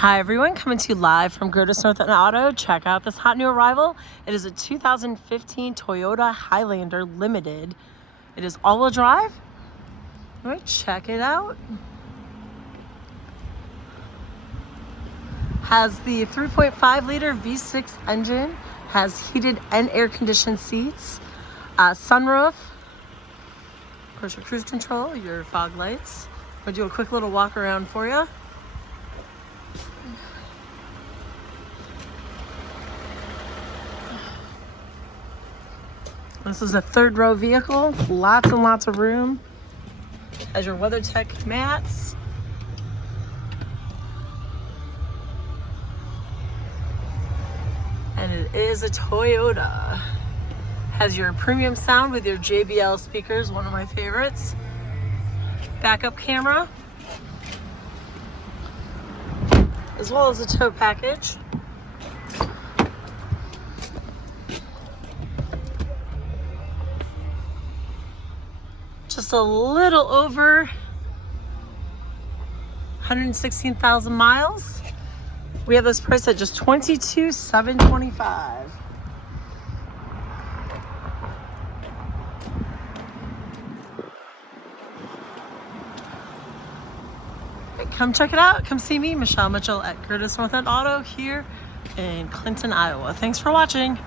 Hi everyone, coming to you live from Gerdes Northend Auto. Check out this hot new arrival. It is a 2015 Toyota Highlander Limited. It is all-wheel drive. All right, check it out. Has the 3.5 liter V6 engine, has heated and air conditioned seats, sunroof, of course your cruise control, your fog lights. I'll do a quick little walk around for you. This is a third row vehicle, lots and lots of room. Has your WeatherTech mats. And it is a Toyota. Has your premium sound with your JBL speakers, one of my favorites. Backup camera. As well as a tow package. Just a little over 116,000 miles. We have this price at just $22,725. Come check it out. Come see me, Michelle Mitchell at Gerdes Northend Auto here in Clinton, Iowa. Thanks for watching.